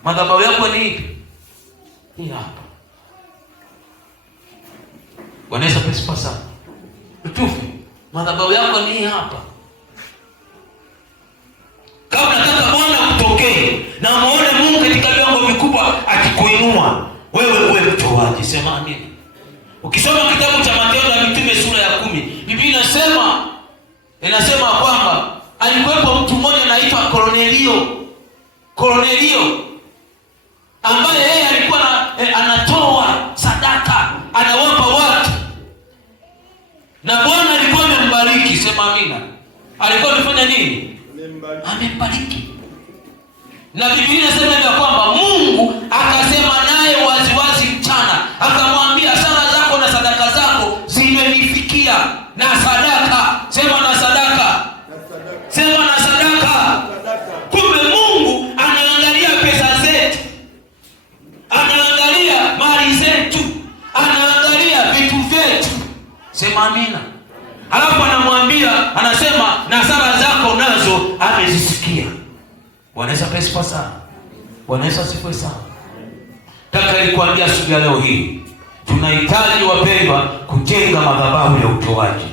madhabahu yako ni ipi? Hii hapa. Bwana Yesu asifiwe sana. Utufu, madhabahu yako ni hii hapa. Kama unataka Bwana kutokee na muone Mungu katika viwango vikubwa akikuinua, wewe uwe mtoaji, sema amina. Ukisoma kitabu cha Matendo ya Mitume sura ya 10, Biblia inasema kwamba alikuwepo mtu mmoja anaitwa Kornelio ambaye yeye alikuwa anatoa sadaka, anawapa watu. Na Bwana alikuwa amembariki, sema amina. Alikuwa amefanya nini? Amembariki. Na Biblia inasema ya kwamba Mungu akasema naye waziwazi mchana, akamwambia sala zako na sadaka zako zimenifikia. Na sadaka, sema na sadaka. Sema na sadaka. Kumbe Mungu anaangalia pesa zetu, anaangalia mali zetu, anaangalia vitu vyetu, sema amina. Halafu anamwambia, anasema na sala zako nazo amezisikia. Bwana Yesu asifiwe sana. Bwana Yesu asifiwe sana. Nataka nikuambia asubuhi leo hii, tunahitaji wapendwa kujenga madhabahu ya utoaji.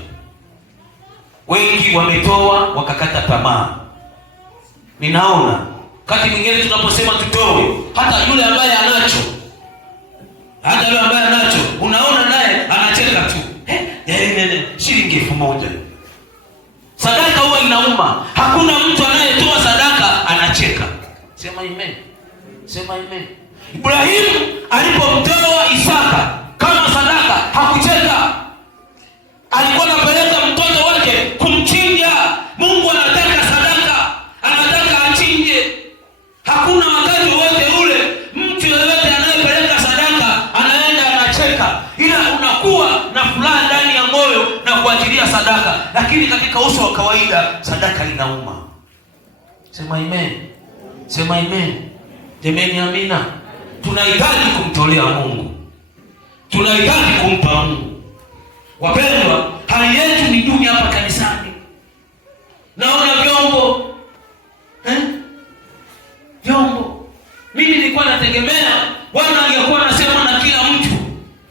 Wengi wametoa wakakata tamaa. Ninaona wakati mwingine tunaposema tutoe, hata yule ambaye anacho, unaona naye anacheka tu. Shilingi 1000. Sadaka huwa inauma. Hakuna mtu anayetoa sadaka anacheka. Sema amen. Sema amen. Ibrahimu alipomtoa Isaka kama sadaka hakucheka. Alikuwa anapeleka mtoto wake kumchinja. Mungu anataka sadaka, anataka achinje. Hakuna wakati wote ule mtu yeyote anayepeleka sadaka anaenda anacheka. Ila sadaka, lakini katika uso wa kawaida sadaka inauma. Sema amen. Sema amen. Jameni, amina. Tunahitaji kumtolea Mungu, tunahitaji kumpa Mungu. Wapendwa, hali yetu ni duni hapa kanisani. Naona vyombo vyombo. Mimi nilikuwa nategemea Bwana angekuwa anasema na kila mtu,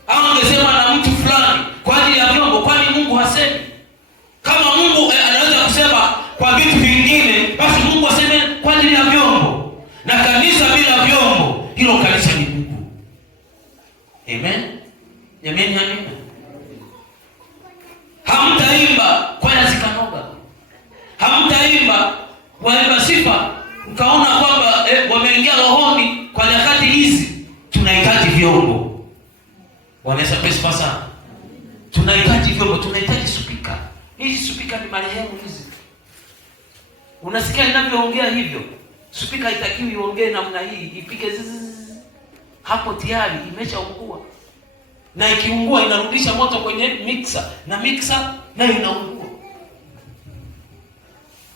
au angesema na mtu fulani kwa ajili ya vyombo. Kwani Mungu hasemi? Kama Mungu anaweza kusema kwa vitu vingine, basi Mungu aseme kwa ajili ya vyombo. Na kanisa bila vyombo, hilo kanisa ni bubu. Amen. Amen, amen. Hamtaimba kwaya zikanoga, hamtaimba waimba sifa ukaona kwamba wameingia rohoni. Kwa nyakati hizi tunahitaji vyombo. Wanaweza pesa sana. Tunahitaji vyombo, tunahitaji speaker. Hizi speaker ni marehemu hizi. Unasikia ninavyoongea hivyo? Speaker haitakiwi iongee namna hii, ipige zzz. Hapo tayari imeshaungua. Na ikiungua inarudisha moto kwenye mixer, na mixer nayo inaungua.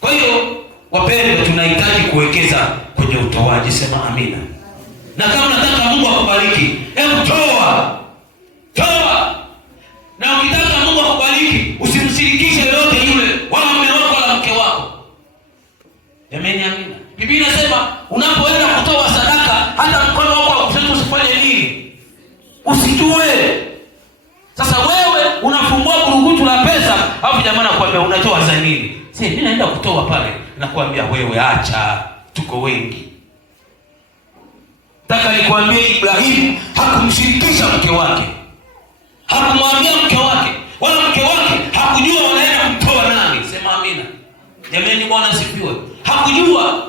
Kwa hiyo wapendwa, tunahitaji kuwekeza kwenye utoaji. Sema amina. Na kama unataka Mungu akubariki, hebu toa. Toa. Na ukitaka Mungu akubariki, usimshirikishe yote yule, wala mume wako wala mke wako. Amen, amina. Biblia inasema unapoenda kutoa sadaka, hata mkono wako wa kushoto usifanye nini? Usijue. Sasa wewe unafungua burugutu la pesa, au jamaa anakuambia unatoa za nini? Sasa mimi naenda kutoa pale, nakwambia wewe acha, tuko wengi. Nataka nikwambie, Ibrahimu hakumshirikisha mke wake. Hakumwambia mke wake, wala mke wake hakujua wanaenda kumtoa nani. Sema amina. Jamani, Bwana asifiwe. Hakujua.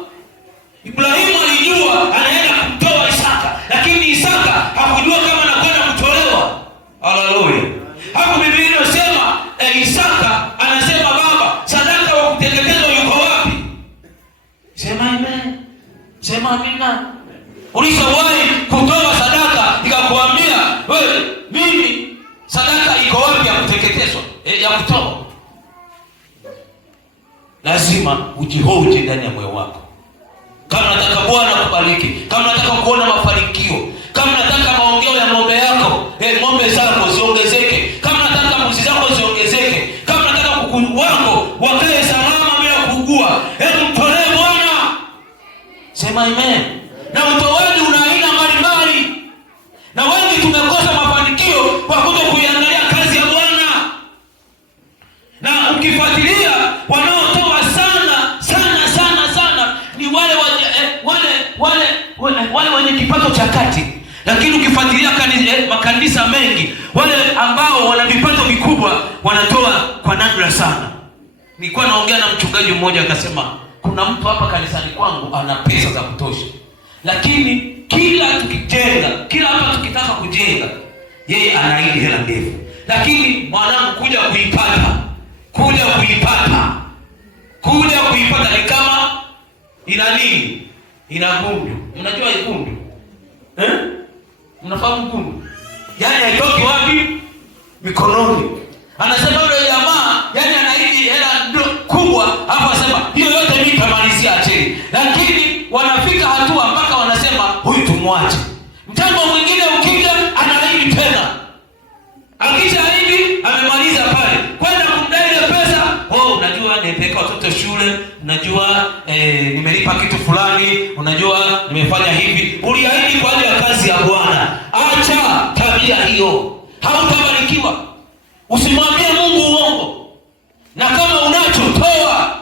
Ibrahimu alijua anaenda kumtoa Isaka, lakini Isaka hakujua kama anakwenda kutolewa. Haleluya. Hapo Biblia inasema Isaka anasema, baba, sadaka wa kuteketezwa yuko wapi? Sema amen. Sema amina. Ulishawahi kutoa sadaka nikakwambia wewe, mimi sadaka iko wapi ya kuteketezwa, ya kutoa? Lazima ujihoji ndani ya moyo wako. Kama nataka Bwana kubariki, kama nataka kuona mafanikio, kama nataka maongeo ya ng'ombe yako, ng'ombe zako ziongezeke, kama nataka mbuzi zako ziongezeke, kama nataka kuku wako wakae salama bila kuugua, hebu mtolee Bwana. Sema amen. Na utoaji una aina mbalimbali, na wengi tumekosa mafanikio kwa kutokuiangalia kazi ya Bwana. Na ukifuatilia wanaotoa sana ni wale wenye kipato cha kati. Lakini ukifuatilia makanisa mengi, wale ambao wana vipato vikubwa wanatoa kwa nadra sana. Nilikuwa naongea na mchungaji mmoja akasema, kuna mtu hapa kanisani kwangu ana pesa za kutosha, lakini kila hapa tukitaka kujenga, yeye anaahidi hela ndefu. Lakini mwanangu, kuja kuipata ni kama ina nini? Ina gundu. Mnajua ikundu? Mnafahamu gundu? Yaani haitoki wapi? Mikononi. Anasema yule jamaa, yaani anaahidi hela kubwa, hapo anasema hiyo yote mimi nitamalizia acheni. Lakini wanafika hatua mpaka wanasema huyu tumwache. Mtambo mwingine ukija anaahidi tena. Akishaahidi amemaliza pale. Kwenda kumdai ile pesa, unajua nimepeleka watoto shule, unajua nimelipa kitu fulani, unajua nimefanya hivi. Uliahidi kwa ajili ya kazi ya Bwana. Acha tabia hiyo, hautabarikiwa. Usimwambie Mungu uongo. Na kama unacho toa,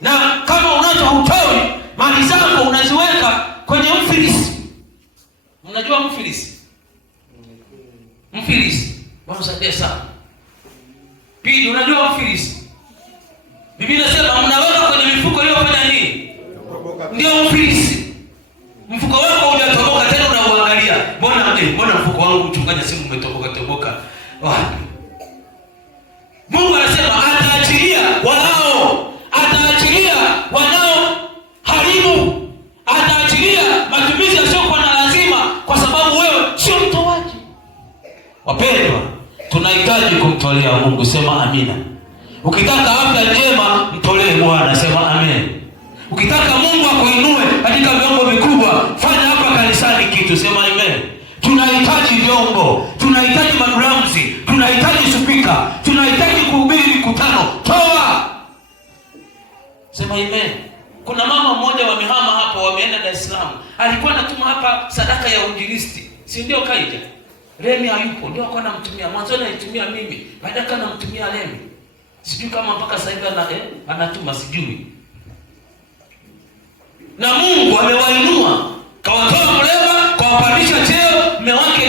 na kama unacho hutoi, mali zako unaziweka kwenye mfilisi. Unajua mfilisi? Mfilisi wamsaidie sana. Pili, unajua mfilisi? Biblia inasema mnaweka kwenye mifuko iliyofanya nini? Ndio mfilisi. Mfuko wako hujatoboka tena unauangalia. Mbona mfuko wangu mchungaji simu umetoboka? Wapi? Mungu anasema ataachilia wanao haribu. Ataachilia matumizi yasiyokuwa na lazima, kwa sababu wewe sio mtoaji. Wapendwa, tunahitaji kumtolea Mungu. sema amina. Ukitaka afya njema, mtolee Bwana, sema amen. Ukitaka Mungu akuinue katika vyombo vikubwa, fanya hapa kanisani kitu, sema amen. Tunahitaji vyombo, tunahitaji madramzi, tunahitaji spika, tunahitaji kuhubiri mikutano. Toa, sema amen. Kuna mama mmoja wamehama hapo, wameenda Dar es Salaam. Alikuwa anatuma hapa sadaka ya uinjilisti. Si ndio kaija? Remi hayupo, ndio alikuwa anamtumia. Mwanzo anaitumia mimi, baadaye anamtumia Remi. Sijui kama mpaka sasa hivi anatuma, sijui. Na Mungu amewainua, kawatoa mlema, kawapandisha cheo, mume wake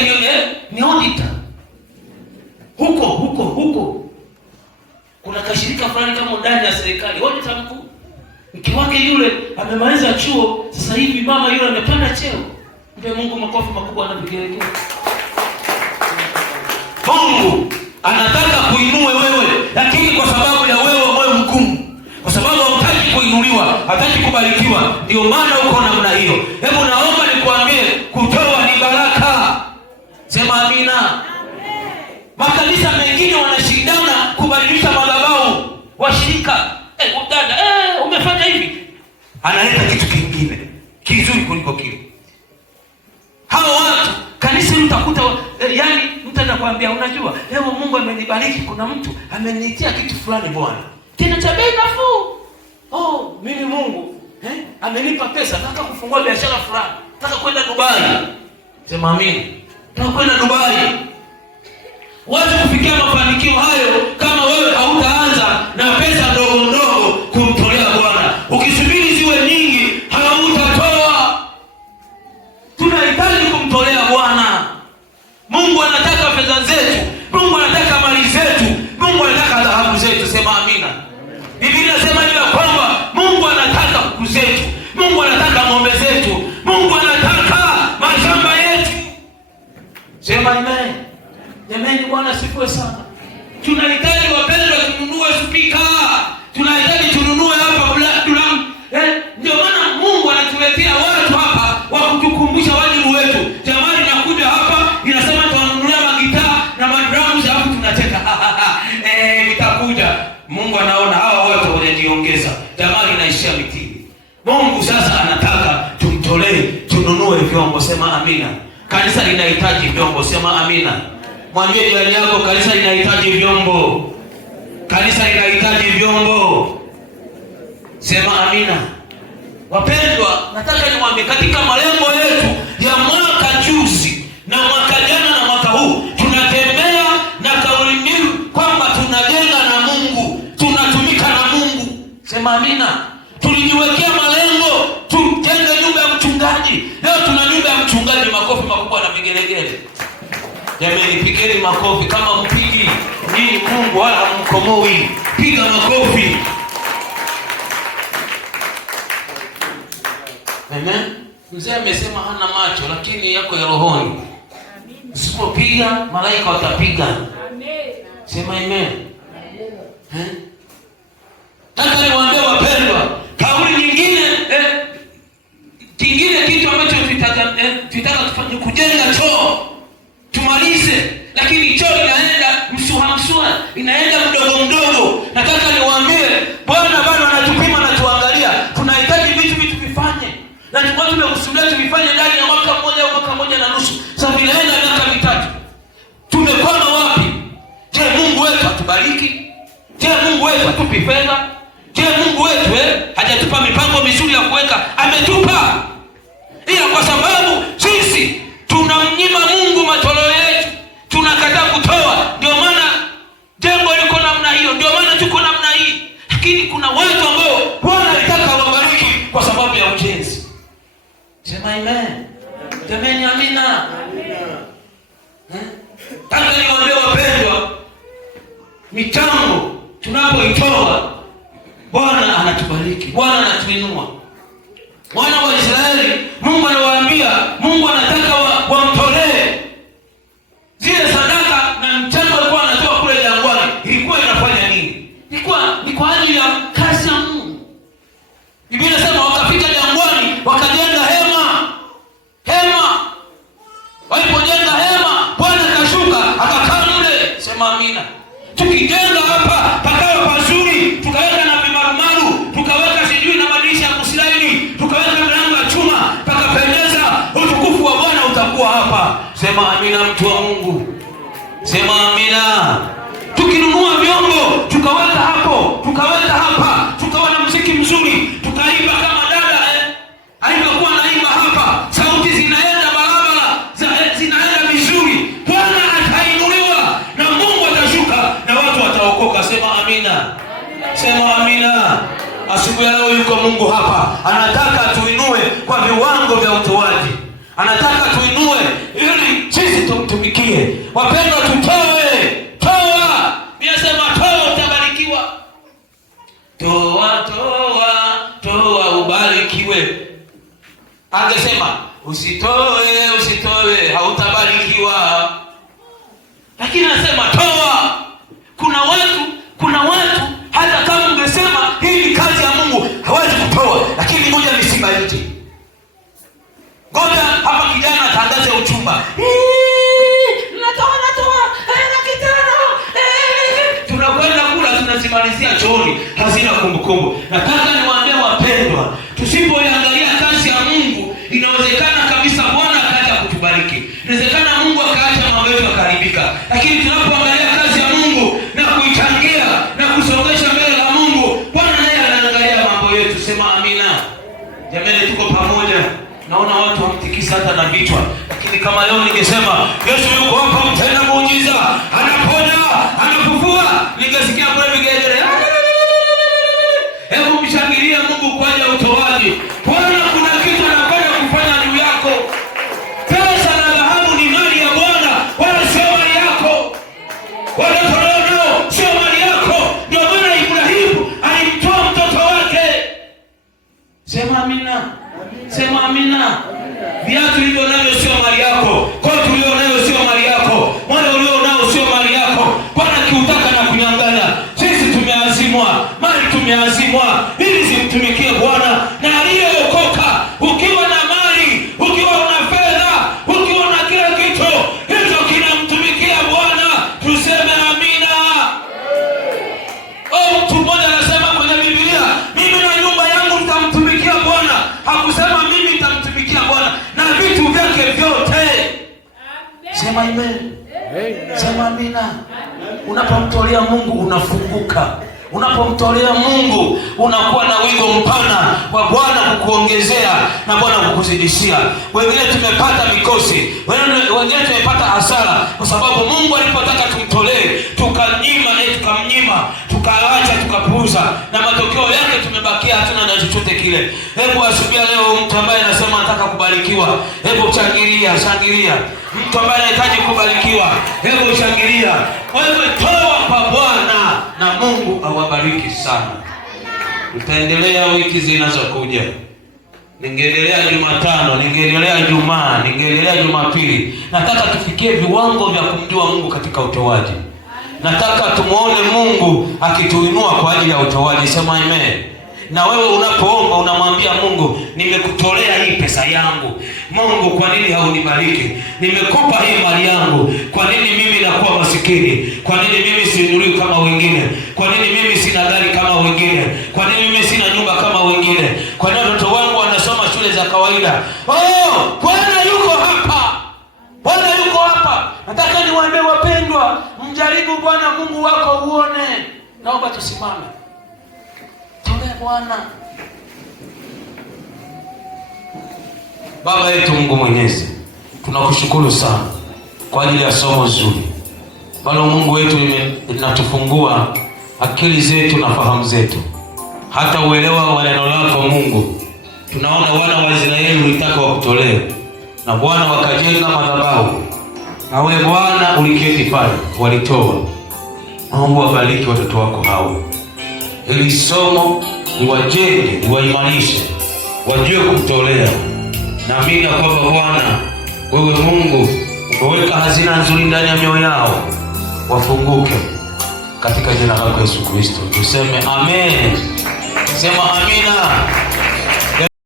ni auditor. Huko. Kuna kashirika fulani kama ndani ya serikali, auditor mkuu. Mke wake yule amemaliza chuo, sasa hivi mama yule amepanda cheo. Ndio Mungu makofi makubwa anavigelegea. Mungu anataka kuinue wewe, lakini kwa sababu ya wewe moyo mgumu, kwa sababu hutaki kuinuliwa, hutaki kubarikiwa, ndio maana uko namna hiyo. Hebu naomba nikwambie, kutoa ni baraka. Sema amina. Makanisa mengine wanashindana kubadilisha madhabahu. Washirika, dada, umefanya hivi, analeta kitu kingine kizuri kuliko kile. Hao watu kanisa mtakuta, yani mtu anakuambia, unajua leo Mungu amenibariki, kuna mtu ameniitia kitu fulani Bwana, tena cha bei nafuu. Mimi Mungu amenipa pesa, nataka kufungua biashara fulani, nataka kwenda Dubai. Sema amina. Nataka kwenda Dubai. Waje kufikia mafanikio hayo kama wewe hautaanza na pesa ndogo ndogo kumtolea Bwana. Ukisubiri ziwe nyingi, hautatoa. Tunahitaji kumtolea Bwana. Mungu anataka fedha zetu, Mungu anataka mali zetu, Mungu anataka dhahabu zetu. Sema amina. Biblia inasema hivi kwamba Mungu anataka kuku zetu, Mungu anataka ng'ombe zetu, Mungu anataka mashamba yetu. Sema amen. Jamani, Bwana sifiwe sana. Tunahitaji wapendwa tununue spika. Tunahitaji tununue hapa drum. Ndio maana Mungu anatuletea watu hapa wa kutukumbusha wajibu wetu. Jamani, nakuja hapa inasema tunanunulia magitaa na madrums, hapo tunacheka. Nitakuja. Mungu anaona hawa wote wanajiongeza. Jamani, naishia mitini. Mungu sasa anataka tumtolee, tununue vyombo. Sema amina. Kanisa linahitaji vyombo. Sema amina. Mwambie jirani yako, kanisa linahitaji vyombo. Kanisa linahitaji vyombo. Sema amina. Wapendwa, nataka niwaambie katika malengo yetu ya mwaka juzi na mwaka jana na mwaka huu, tunatembea na kauli mbiu kwamba tunajenga na Mungu, tunatumika na Mungu. Sema amina. Tulijiwekea malengo tujenge nyumba ya mchungaji. Leo tuna nyumba ya mchungaji. Makofi makubwa na vigelegele. Jamani, pigeni makofi. Kama mpigi ni Mungu wala mkomoi, piga makofi. Amen. Mzee amesema hana macho lakini yako ya rohoni. Usipopiga malaika watapiga. Amen. Sema amen. Nataka niwaambie wapendwa, kauli nyingine kingine kitu ambacho tutaka tufanye kujenga choo. Tumalize, lakini choo inaenda msuha, inaenda mdogo. Nataka niwaambie, Bwana bado anatupima na tuangalia. Tunahitaji vitu vifanye. Na tumekusudia tuvifanye ndani ya mwaka mmoja au mwaka mmoja na nusu. Sasa vinaenda miaka mitatu. Tumekwama wapi? Je, Mungu wetu atubariki? Je, Mungu wetu atupe fedha? Je, Mungu wetu hajatupa mipango mizuri ya kuweka? Ametupa. Ila kwa sababu sisi tunamnyima Mungu matoleo yetu, tunakataa kutoa. Ndio maana jambo liko namna hiyo, ndio maana tuko namna hii. Lakini kuna watu ambao Bwana anataka wabariki kwa sababu ya ujenzi. Sema amen. Jamani, amina. Taka niwaambie wapendwa, michango tunapoitoa Bwana anatubariki, Bwana anatuinua. Wana wa Israeli, Mungu anawaambia, Mungu anataka wamtolee zile sadaka na mchango alikuwa anatoa kule jangwani. Ilikuwa inafanya nini? Ilikuwa ni kwa ajili ya kazi ya Mungu. Biblia inasema wakafika jangwani, wakajenga hema. Walipojenga hema, Bwana akashuka akakaa mle. Sema amina. Tukijenga Sema amina, mtu wa Mungu. Sema amina. Tukinunua vyombo tukaweka hapo, tukaweka hapa, tukawa na muziki mzuri, tukaimba kama dada alivyokuwa naimba hapa, sauti zinaenda barabara, zinaenda vizuri, Bwana atainuliwa na Mungu atashuka na watu wataokoka. Sema amina. Sema amina. Asubuhi ya leo yuko Mungu hapa, anataka tuinue kwa viwango vya utoaji. Anataka tuinue ili sisi tumtumikie. Wapendwa, tutoe. Toa. Ninasema toa utabarikiwa. Toa, toa, toa ubarikiwe. Angesema usitoe, usitoe hautabarikiwa. Lakini anasema toa. Kuna watu hata kama ungesema hii ni kazi ya Mungu hawezi kutoa, lakini ngoja nisibariki. Ngoja hapa kijana atangaze uchumba. Natoa laki tano. Tunakwenda kula, tunazimalizia chooni, hazina kumbukumbu. Nataka niwaambie wapendwa, tusipoiangalia kazi ya Mungu, inawezekana kabisa Bwana akaja kutubariki. Inawezekana Mungu akaacha mambo yetu yakaribika. Lakini tunapoangalia kazi ya Mungu na kuichangia na kusongesha mbele la Mungu, Bwana naye anaangalia mambo yetu. Sema amina. Jamani, tuko pamoja. Naona watu hamtikisa hata na vichwa. Lakini kama leo ningesema Yesu yuko hapa, mtenda muujiza, anaponya, anafufua, ningesikia kwa vigelegele. Hebu mshangilie Mungu kwa ajili ya utoaji. Bwana kuna kitu anakwenda kufanya juu yako. Pesa na dhahabu ni mali ya Bwana, wala sio mali yako. Wala tolewa sio mali yako. Ndio maana Ibrahimu alimtoa mtoto wake. Sema amina. Sema amina. Viatu hivyo navyo sio mali yako. Koti ulio nayo sio mali yako. Mwana ulio nao sio mali yako. Bwana kiutaka na kunyang'anya. Sisi tumeazimwa, mali tumeazimwa ili simtumikie Bwana. Na aliyeokoka, ukiwa na mali, ukiwa na fedha, ukiwa na kila kitu, hicho kinamtumikia Bwana. Tuseme amina. Mtu mmoja anasema kwenye Biblia, mimi na nyumba yangu nitamtumikia Bwana. Hakusema mimi nitamtumikia Bwana na vitu vyake vyote. Sema amen. Sema amina. Unapomtolea Mungu unafunguka. Unapomtolea Mungu unakuwa na wigo mpana wa Bwana kukuongezea na Bwana kukuzidishia. Wengine tumepata mikosi, wengine tumepata hasara kwa sababu Mungu alipotaka tumtolee tukamnyima, tukaacha, tukapuuza, na matokeo yake tumebakia hatuna na chochote kile. Hebu asubuhi leo mtu ambaye anasema anataka kubarikiwa, hebu shangilia. Mtu ambaye anahitaji kubarikiwa, hebu shangilia. Wewe toa kwa Bwana na Mungu awabariki sana. Tutaendelea wiki zinazokuja. Ningeendelea Jumatano, ningeendelea Ijumaa, ningeendelea Jumapili. Nataka tufikie viwango vya kumjua Mungu katika utoaji. Nataka tumuone Mungu akituinua kwa ajili ya utoaji. Sema amen. Na wewe unapoomba unamwambia Mungu, nimekutolea hii pesa yangu. Mungu, kwa nini haunibariki? Nimekupa hii mali yangu. Kwa nini mimi nakuwa masikini? Kwa nini mimi siinuliwi kama wengine? Kwa nini mimi sina gari kama wengine? Kwa nini mimi sina nyumba kama wengine? Kwa nini watoto wangu wanasoma shule za kawaida? Bwana yuko hapa. Bwana yuko hapa. Nataka niwaambie wapendwa, mjaribu Bwana Mungu wako uone. Naomba tusimame. Bwana. Baba yetu Mungu Mwenyezi, tunakushukuru sana kwa ajili ya somo zuri. Bwana Mungu wetu linatufungua akili zetu na fahamu zetu, hata uelewa wa neno lako Mungu. Tunaona wana wa Israeli ulitaka wakutolee, na Bwana wakajenga madhabahu, na wewe Bwana uliketi pale, walitoa. Mungu wabariki watoto wako hao, ili somo liwajenge, liwaimarishe, wajue kutolea. Naamini kwamba Bwana wewe Mungu umeweka hazina nzuri ndani ya mioyo yao, wafunguke katika jina lako Yesu Kristo. Tuseme amen. Sema amina.